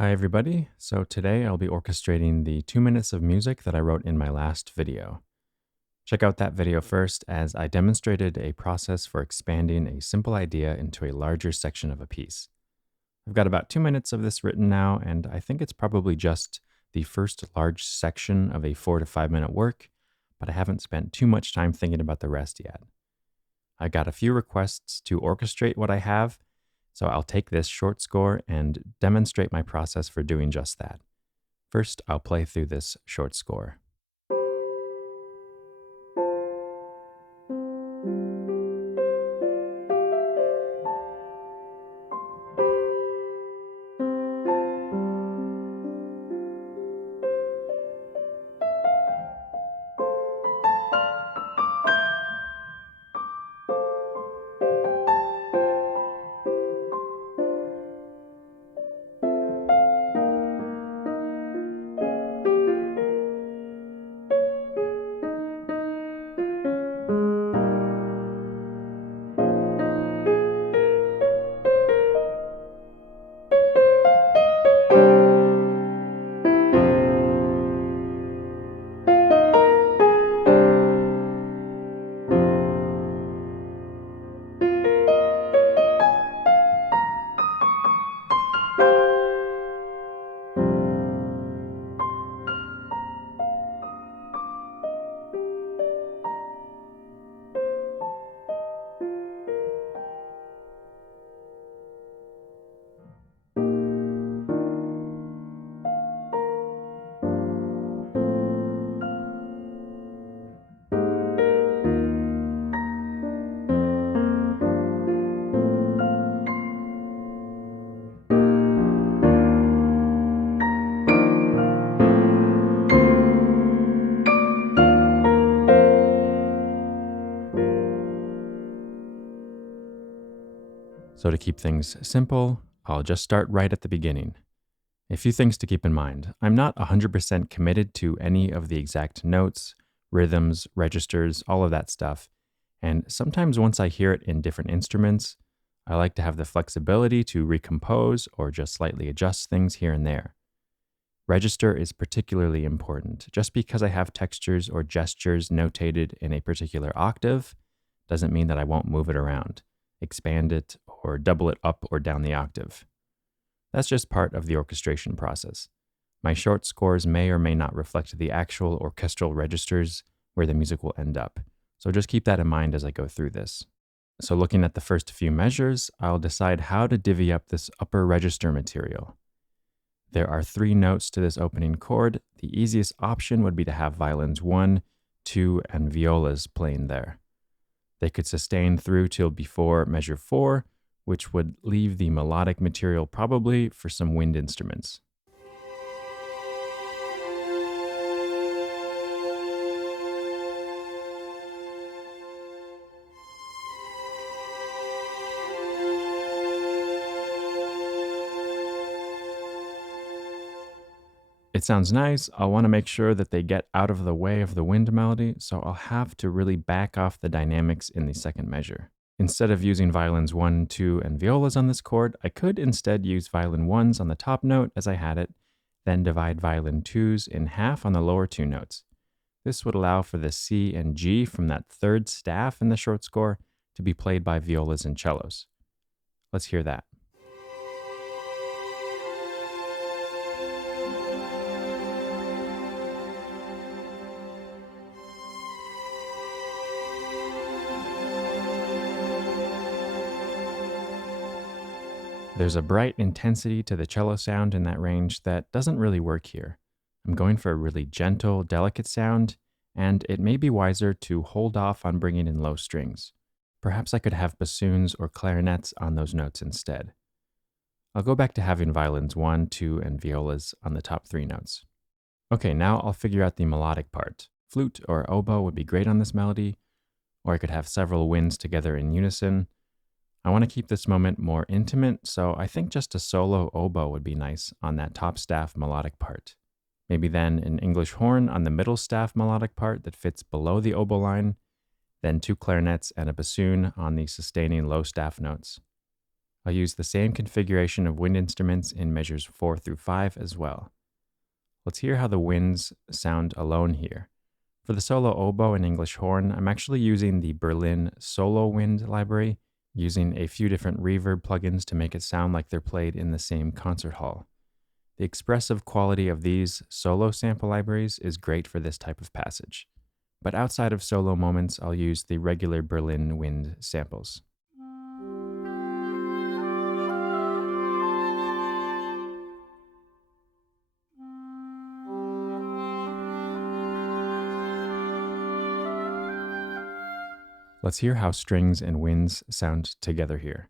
Hi everybody. So today I'll be orchestrating the 2 minutes of music that I wrote in my last video. Check out that video first as I demonstrated a process for expanding a simple idea into a larger section of a piece. I've got about 2 minutes of this written now, and I think it's probably just the first large section of a 4 to 5 minute work, but I haven't spent too much time thinking about the rest yet. I got a few requests to orchestrate what I have, so I'll take this short score and demonstrate my process for doing just that. First, I'll play through this short score. So to keep things simple, I'll just start right at the beginning. A few things to keep in mind. I'm not 100% committed to any of the exact notes, rhythms, registers, all of that stuff. And sometimes once I hear it in different instruments, I like to have the flexibility to recompose or just slightly adjust things here and there. Register is particularly important. Just because I have textures or gestures notated in a particular octave doesn't mean that I won't move it around, expand it, or double it up or down the octave. That's just part of the orchestration process. My short scores may or may not reflect the actual orchestral registers where the music will end up, so just keep that in mind as I go through this. So looking at the first few measures, I'll decide how to divvy up this upper register material. There are 3 notes to this opening chord. The easiest option would be to have violins 1, 2, and violas playing there. They could sustain through till before measure 4, which would leave the melodic material probably for some wind instruments. It sounds nice. I'll want to make sure that they get out of the way of the wind melody, so I'll have to really back off the dynamics in the second measure. Instead of using violins 1, 2, and violas on this chord, I could instead use violin 1s on the top note as I had it, then divide violin 2s in half on the lower 2 notes. This would allow for the C and G from that third staff in the short score to be played by violas and cellos. Let's hear that. There's a bright intensity to the cello sound in that range that doesn't really work here. I'm going for a really gentle, delicate sound, and it may be wiser to hold off on bringing in low strings. Perhaps I could have bassoons or clarinets on those notes instead. I'll go back to having violins 1, 2, and violas on the top 3 notes. Okay, now I'll figure out the melodic part. Flute or oboe would be great on this melody, or I could have several winds together in unison. I want to keep this moment more intimate, so I think just a solo oboe would be nice on that top staff melodic part. Maybe then an English horn on the middle staff melodic part that fits below the oboe line, then 2 clarinets and a bassoon on the sustaining low staff notes. I'll use the same configuration of wind instruments in measures 4 through 5 as well. Let's hear how the winds sound alone here. For the solo oboe and English horn, I'm actually using the Berlin Solo Wind library, using a few different reverb plugins to make it sound like they're played in the same concert hall. The expressive quality of these solo sample libraries is great for this type of passage. But outside of solo moments, I'll use the regular Berlin wind samples. Let's hear how strings and winds sound together here.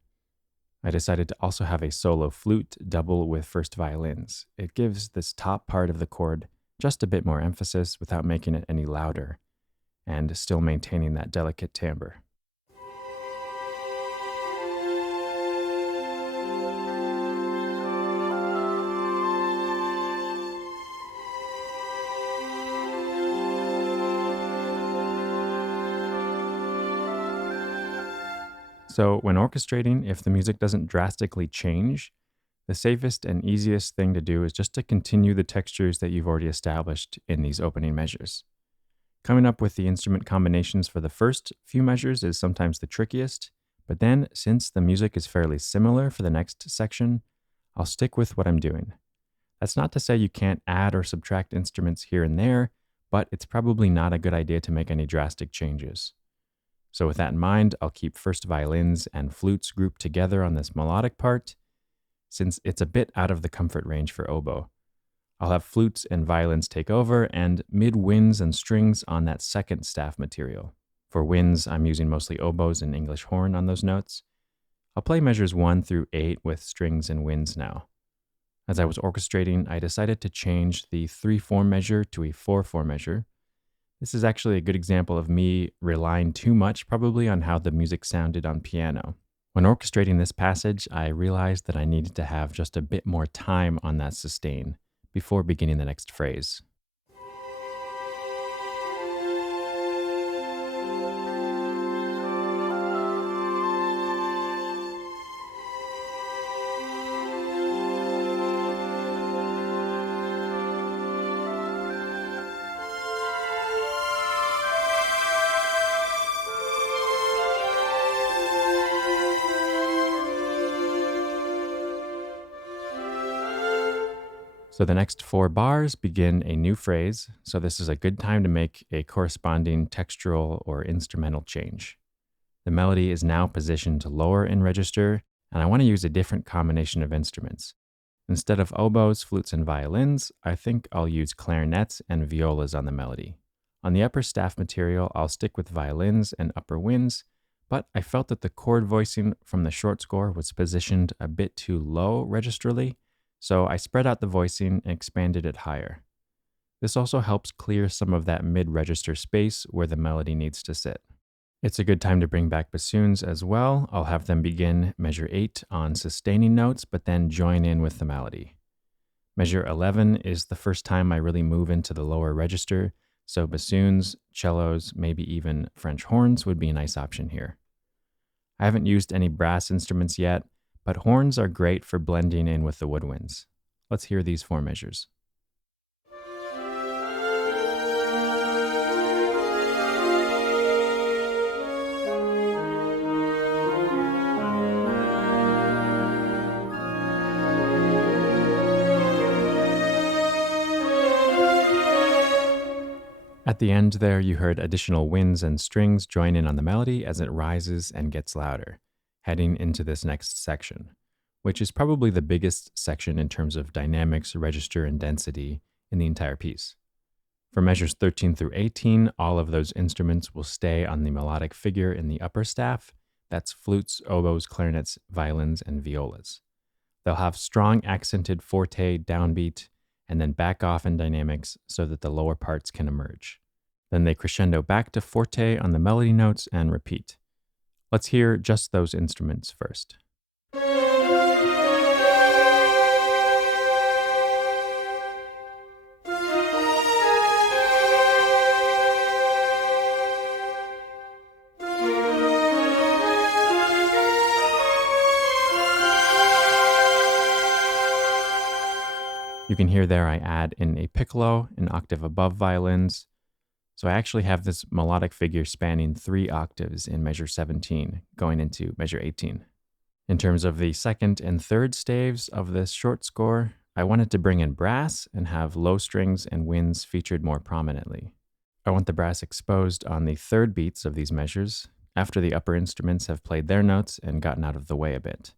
I decided to also have a solo flute double with first violins. It gives this top part of the chord just a bit more emphasis without making it any louder, and still maintaining that delicate timbre. So when orchestrating, if the music doesn't drastically change, the safest and easiest thing to do is just to continue the textures that you've already established in these opening measures. Coming up with the instrument combinations for the first few measures is sometimes the trickiest, but then since the music is fairly similar for the next section, I'll stick with what I'm doing. That's not to say you can't add or subtract instruments here and there, but it's probably not a good idea to make any drastic changes. So with that in mind, I'll keep first violins and flutes grouped together on this melodic part, since it's a bit out of the comfort range for oboe. I'll have flutes and violins take over, and mid-winds and strings on that second staff material. For winds, I'm using mostly oboes and English horn on those notes. I'll play measures 1 through 8 with strings and winds now. As I was orchestrating, I decided to change the 3/4 measure to a 4/4 measure. This is actually a good example of me relying too much probably on how the music sounded on piano. When orchestrating this passage, I realized that I needed to have just a bit more time on that sustain before beginning the next phrase. So the next 4 bars begin a new phrase, so this is a good time to make a corresponding textural or instrumental change. The melody is now positioned lower in register, and I want to use a different combination of instruments. Instead of oboes, flutes, and violins, I think I'll use clarinets and violas on the melody. On the upper staff material, I'll stick with violins and upper winds, but I felt that the chord voicing from the short score was positioned a bit too low registrally, so I spread out the voicing and expanded it higher. This also helps clear some of that mid-register space where the melody needs to sit. It's a good time to bring back bassoons as well. I'll have them begin measure 8 on sustaining notes, but then join in with the melody. Measure 11 is the first time I really move into the lower register, so bassoons, cellos, maybe even French horns would be a nice option here. I haven't used any brass instruments yet, but horns are great for blending in with the woodwinds. Let's hear these 4 measures. At the end there, you heard additional winds and strings join in on the melody as it rises and gets louder, heading into this next section, which is probably the biggest section in terms of dynamics, register, and density in the entire piece. For measures 13 through 18, all of those instruments will stay on the melodic figure in the upper staff. That's flutes, oboes, clarinets, violins, and violas. They'll have strong accented forte downbeat and then back off in dynamics so that the lower parts can emerge. Then they crescendo back to forte on the melody notes and repeat. Let's hear just those instruments first. You can hear there I add in a piccolo, an octave above violins. So I actually have this melodic figure spanning 3 octaves in measure 17, going into measure 18. In terms of the second and third staves of this short score, I wanted to bring in brass and have low strings and winds featured more prominently. I want the brass exposed on the third beats of these measures, after the upper instruments have played their notes and gotten out of the way a bit.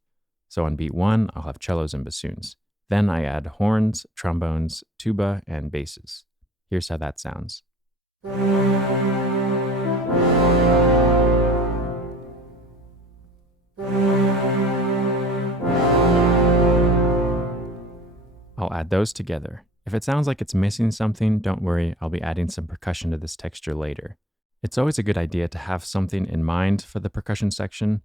So on beat 1, I'll have cellos and bassoons. Then I add horns, trombones, tuba, and basses. Here's how that sounds. I'll add those together. If it sounds like it's missing something, don't worry, I'll be adding some percussion to this texture later. It's always a good idea to have something in mind for the percussion section,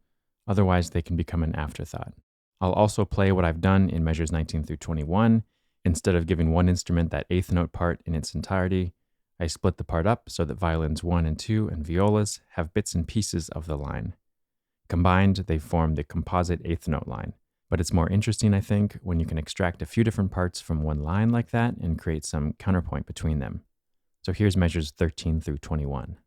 otherwise they can become an afterthought. I'll also play what I've done in measures 19 through 21. Instead of giving one instrument that eighth note part in its entirety, I split the part up so that violins 1 and 2 and violas have bits and pieces of the line. Combined, they form the composite eighth note line. But it's more interesting, I think, when you can extract a few different parts from one line like that and create some counterpoint between them. So here's measures 13 through 21.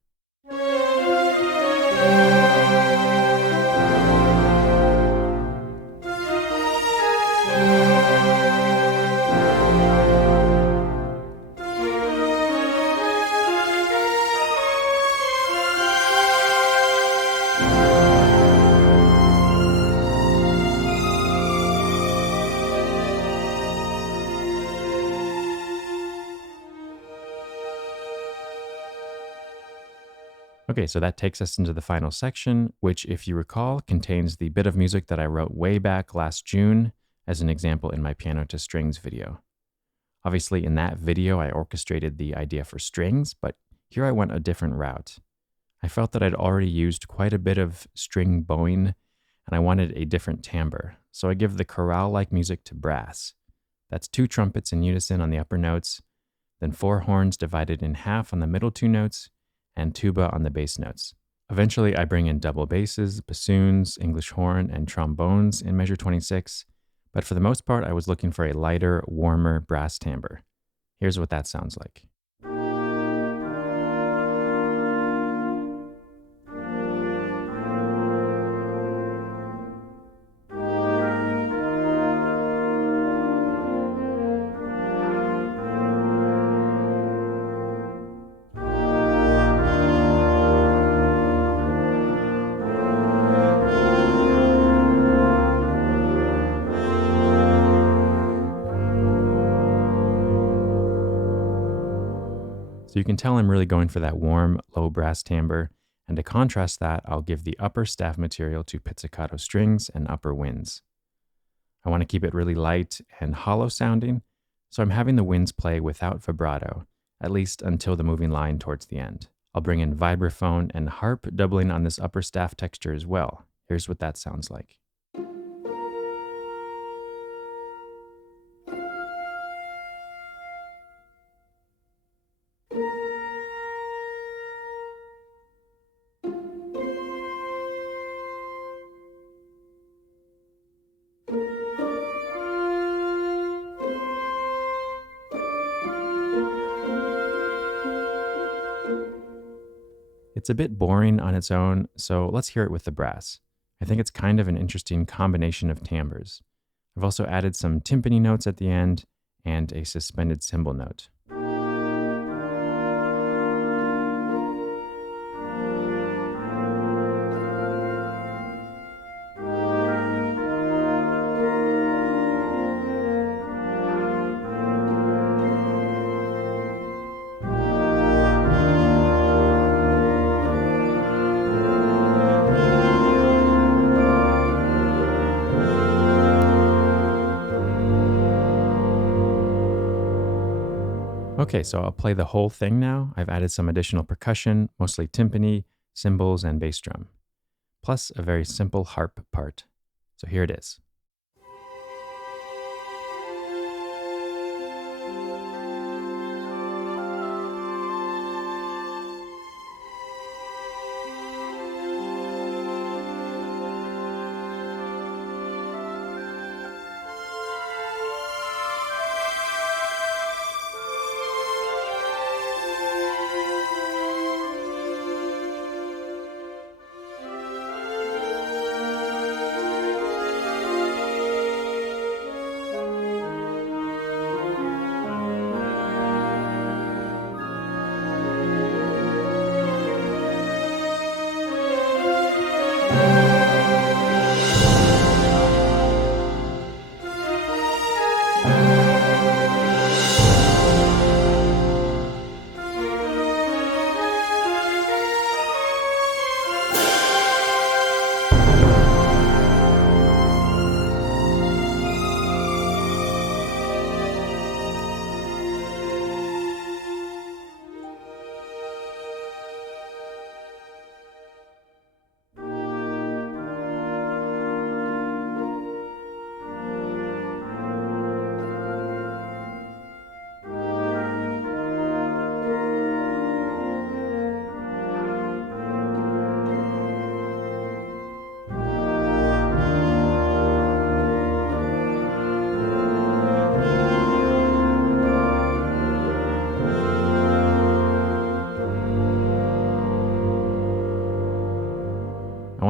Okay, so that takes us into the final section, which, if you recall, contains the bit of music that I wrote way back last June as an example in my piano to strings video. Obviously, in that video, I orchestrated the idea for strings, but here I went a different route. I felt that I'd already used quite a bit of string bowing, and I wanted a different timbre, so I give the chorale-like music to brass. That's 2 trumpets in unison on the upper notes, then 4 horns divided in half on the middle 2 notes, and tuba on the bass notes. Eventually, I bring in double basses, bassoons, English horn, and trombones in measure 26, but for the most part, I was looking for a lighter, warmer brass timbre. Here's what that sounds like. So you can tell I'm really going for that warm, low brass timbre, and to contrast that, I'll give the upper staff material to pizzicato strings and upper winds. I want to keep it really light and hollow sounding, so I'm having the winds play without vibrato, at least until the moving line towards the end. I'll bring in vibraphone and harp doubling on this upper staff texture as well. Here's what that sounds like. It's a bit boring on its own, so let's hear it with the brass. I think it's kind of an interesting combination of timbres. I've also added some timpani notes at the end and a suspended cymbal note. Okay, so I'll play the whole thing now. I've added some additional percussion, mostly timpani, cymbals, and bass drum, plus a very simple harp part. So here it is.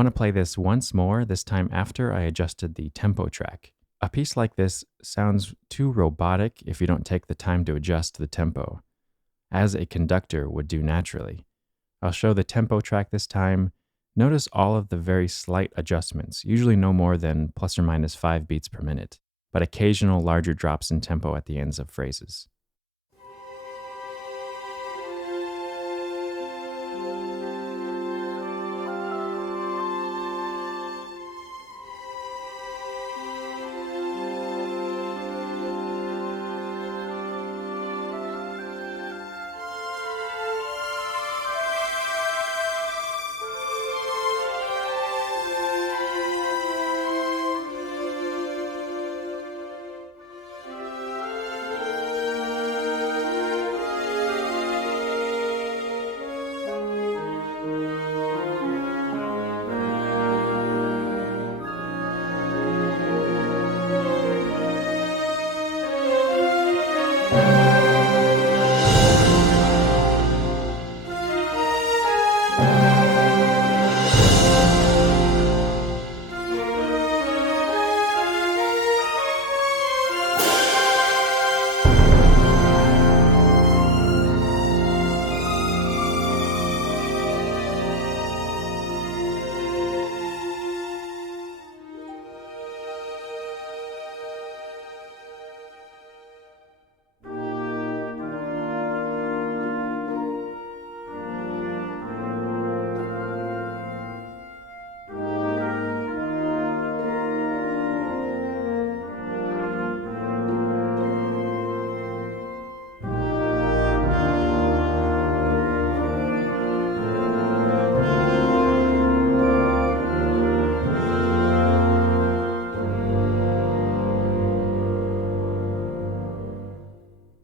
want to play this once more, this time after I adjusted the tempo track. A piece like this sounds too robotic if you don't take the time to adjust the tempo, as a conductor would do naturally. I'll show the tempo track this time. Notice all of the very slight adjustments, usually no more than plus or minus 5 beats per minute, but occasional larger drops in tempo at the ends of phrases.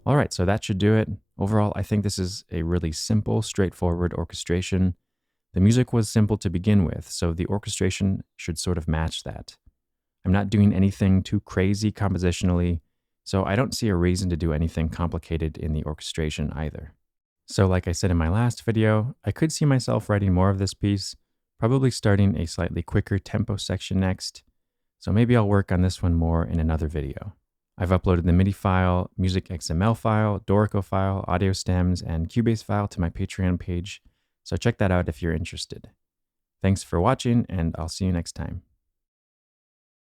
All right, so that should do it. Overall, I think this is a really simple, straightforward orchestration. The music was simple to begin with, so the orchestration should sort of match that. I'm not doing anything too crazy compositionally, so I don't see a reason to do anything complicated in the orchestration either. So like I said in my last video, I could see myself writing more of this piece, probably starting a slightly quicker tempo section next, so maybe I'll work on this one more in another video. I've uploaded the MIDI file, music XML file, Dorico file, audio stems, and Cubase file to my Patreon page, so check that out if you're interested. Thanks for watching, and I'll see you next time.